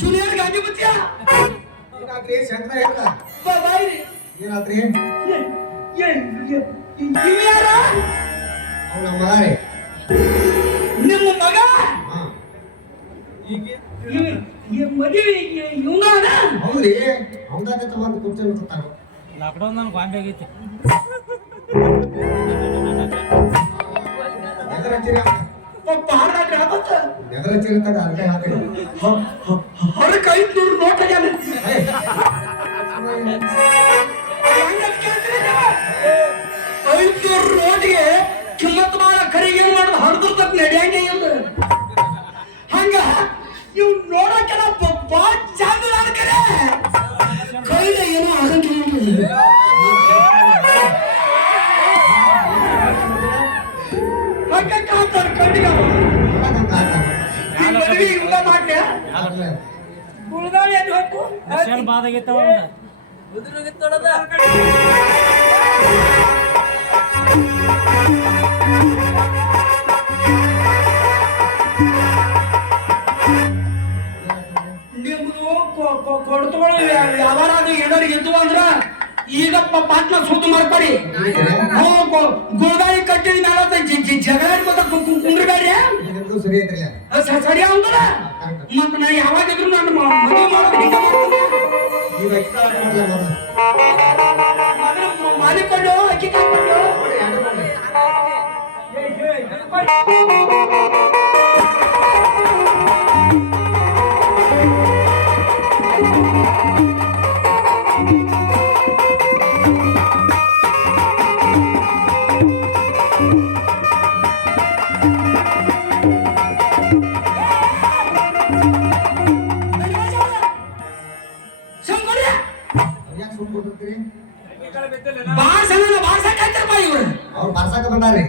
Junior Gandhi ಮುತ್ಯ ಏನಾದ್ರಿ ಶಂಕರ ಹೇಳ್ದ ಬಾಯ್ರಿ ಏನಾದ್ರಿ ಇವ ಯಾರ ಅವನ ಮಗಾರಿ ನಿಮ್ಮ ಮಗ ಹಾ ಮದುವೆ ಇವಂಗಾನ ಹೌದ್ರಿ ಅವನ ಜೊತೆ ಒಂದು ಕುರ್ಚಿ ಕೂತಾನ ಲಾಕ್ಡೌನ್ ನನ್ ಗಾಂಬಿ ಆಗೈತಿ ಎದರ ಹಚ್ಚಿರಿ ಪಾರಾಟ ಆಗತ್ತ ಎದರ ಹಚ್ಚಿರಿ ತಗ ಅರ್ಧ ಹಾಕಿರಿ ಹೊರಗೆ 500 ನೋಟ್ ಆಗ್ಯಾನ 500 ನೋಟಿಗೆ ಕಿಮ್ಮತ್ ಮಾಡ ಕರಿಗೆ ಏನ್ ಮಾಡೋದು ಹರಿದಿರ್ತಕ್ಕ ನಡೆಯಂಗೆ ಇಲ್ಲ ಹಂಗ ಇವ್ ನೋಡಕ್ಕೆಲ್ಲ ಬಾಳ ಚಂದ ಅದ ಕರೆ ಕೈಲ ಏನೋ ಆಗಂಗಿಲ್ಲ ಹಂಗ ಕಾತಾರ ಕಣ್ಣಿಗೆ ಈ ಮದ್ವೆ ಇವ್ನ ಮಾಡ್ಯ ಗುರುದಾಳಿ ಎಲ್ಲಿ ಹೋಯ್ತು ವಿಷಯ ಬಾದ್ ಆಗೈತವ ನಿಮ್ದು ಕೊಡ್ತಗಳು ಯಾವಾರಾದ್ರೂ ಏನಾರು ಇದ್ದು ಅಂದ್ರ ಈಗ ಪಾಟ್ನ ಸುದ್ದು ಮಾಡ್ಕೊಡಿ ಗುರುದಾಳಿ ಕಟ್ಟಿದ ಮೇಲೆ ಜಗಳ ಕುಂದ್ರಬೇಡ್ರಿ ನಿಮ್ದು ಸರಿ ಐತ್ರಿ ಸರಿ ಅವಲ್ಲ ಮತ್ತ ನಾ ಯಾವಾಗಿದ್ರು ನಾನು ಮದುವೆ ಮಾಡೋದು ಹಿಂಗ ಈಗ ಇಷ್ಟ ಮಾಡಲ್ಲ ಮಾಡಿಕೊಂಡು ಅಕ್ಕಿ ಕಾಕೊಂಡು ಯಾಕೆ ಸುಮ್ ಕೊಟ್ಟಿರ್ತೀರಿ ಬಾರ್ಸಾಕಂತಾರ ಇವ್ರು ಅವ್ರು ಬರ್ಸಾಕ ಬಂದಾರ್ರಿ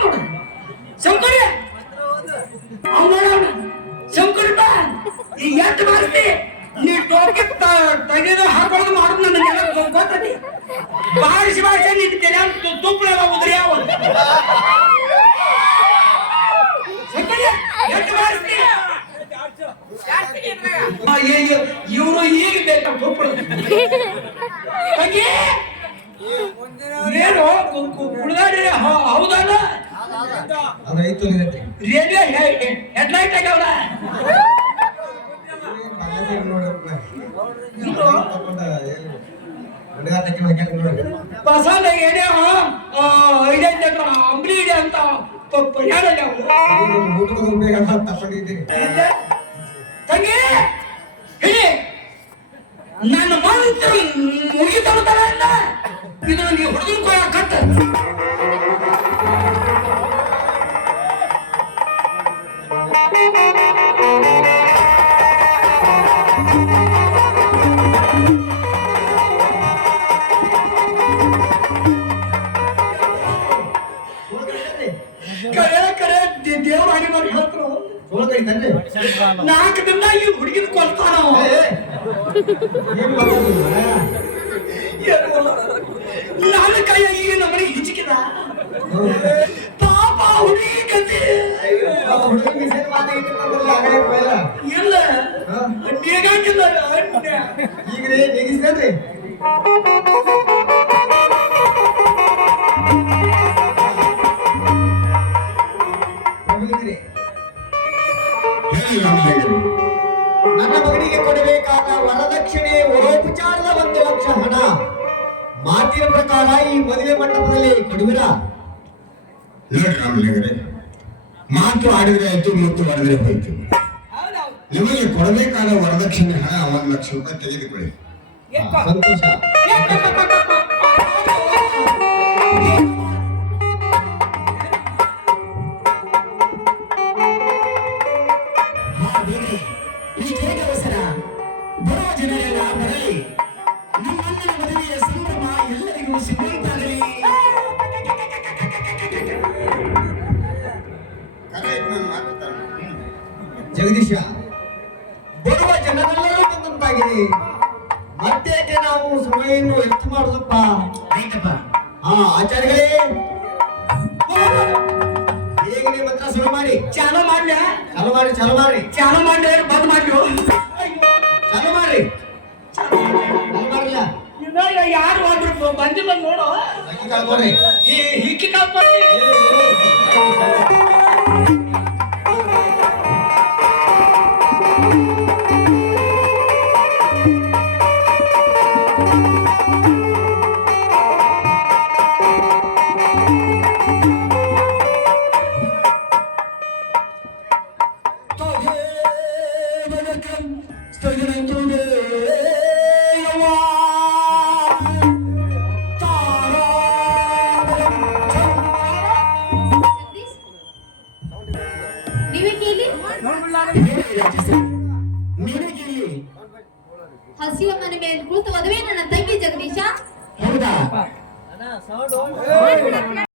ನೋಡು ಶಂಕರ ಶಂಕರ ಈಗ ಎಷ್ಟು ಮಾಡ್ತಿ ನೀ ಟೋಕಿ ತೆಗೆದು ಹಾಕೊಳ್ಳೋದು ಮಾಡೋದು ನನಗೆಲ್ಲ ಗೊತ್ತೈತಿ ಬಾರಿಸಿ ನೀ ತುಪ್ಪಳ ಉದ್ರಿ ಯಾವ ಶಂಕರ ಎಷ್ಟು ಮಾಡಿಸ್ತಿ ಇವರು ಈಗ ಬೇಕಾ ತುಪ್ಪಳ ಏನು ಕುಡ್ದಾಡಿ ಹೌದಲ್ಲ ಅವ್ರ ಐದು ಐತ್ರಿ ರೇಡಿಯೋ ಹೆಡ್ಲೈಟ್ ಆಗ್ಯಾವಲ್ಲ ಪಸಂದ ಏನೇ ಐದೈದು ಅಂಗಡಿ ಇದೆ ಅಂತ ಹೇಳಲ್ಲ ತಂಗಿ ಹೇಳಿ ನನ್ನ ಮಂತ್ರ ಮುಗಿತಾರ ಇಲ್ಲ ಇದು ನೀವು ಹುಡುಗನ ಕೊಯ್ಯ ಕಟ್ಟ ದೇವ್ರ ಮಾಡಿ ಮಾಡಿ ಹೇಳ್ತಾರ ನಾಲ್ಕು ದಿನ ಈ ಹುಡುಗಿನ ಕೊಲ್ತಾನ ನನ್ನ ಕೈಯ ಈಗ ನಮಗೆ ಹಿಚಿಕಿದ ಪಾಪ ಹುಡುಗಿ ಕತೆ ಇಲ್ಲ ನೀಗಾಗಿಲ್ಲ ಈಗ ನೆಗಿಸ್ರಿ ನನ್ನ ಮಗನಿಗೆ ಕೊಡಬೇಕಾದ ವರದಕ್ಷಿಣೆ ವರೋಪಚಾರದ 1 ಲಕ್ಷ ಹಣ ಮಾತಿನ ಪ್ರಕಾರ ಈ ಮದುವೆ ಮಂಟಪದಲ್ಲಿ ಕೊಡುವಿರಾ? ರಾಮಲಿಂಗರೇ, ಮಾತು ಆಡಿದ್ರೆ ಆಯ್ತು, ಮುತ್ತು ಮಾಡಿದ್ರೆ ಹೋಯ್ತು. ನಿಮಗೆ ಕೊಡಬೇಕಾದ ವರದಕ್ಷಿಣೆ ಹಣ 1 ಲಕ್ಷ ರೂಪಾಯಿ ತೆಗೆದುಕೊಳ್ಳಿ. ಸಂತೋಷ. ಬರುವ ಜನರೆಲ್ಲ ಬರಲಿ, ನಮ್ಮಣ್ಣನ ಮದುವೆಯ ಸಂಭ್ರಮ ಎಲ್ಲರಿಗೂ ಸಿಗುವಂತಾಗಲಿ. ಜಗದೀಶ, ಬರುವ ಜನರೆಲ್ಲರೂ ಬಂದಂತಾಗಿದೆ. ಮತ್ತೇಕೆ ನಾವು ಸಮಯವನ್ನು ವ್ಯರ್ಥ ಮಾಡುದಪ್ಪ? ಆಯ್ತಪ್ಪ. ಆಚಾರ್ಯಗಳೇ, ಹೇಗೆ ನಿಮ್ಮ ಹತ್ರ ಶುರು ಮಾಡಿ ಚಾಲು ಮಾಡ್ಲ ಚಾಲು ಮಾಡಿ ಚಾಲು ಮಾಡ್ರಿ ಚಾಲು ಮಾಡ್ಲಿ ಬಂದ್ ಮಾಡ್ಲು ಚಾಲು ಮಾಡ್ರಿ ಚಾಲು ಮಾಡಿಲ್ಲ ಇವಾಗ ಯಾರು ಹೋಗ್ಬಿಟ್ಟು ಬಂದಿಲ್ಲ ನೋಡು ಅಕ್ಕಿ ಕಳ್ಕೊಡ್ರಿ ಹಿಕ್ಕಿ ಕಾಪಾಡಿ ಹಸಿವ ಮನೆ ಮೇಲೆ ಕುಳಿತು ಮದುವೆ ನನ್ನ ತಂಗಿ ಜಗದೀಶ ಹೌದಾ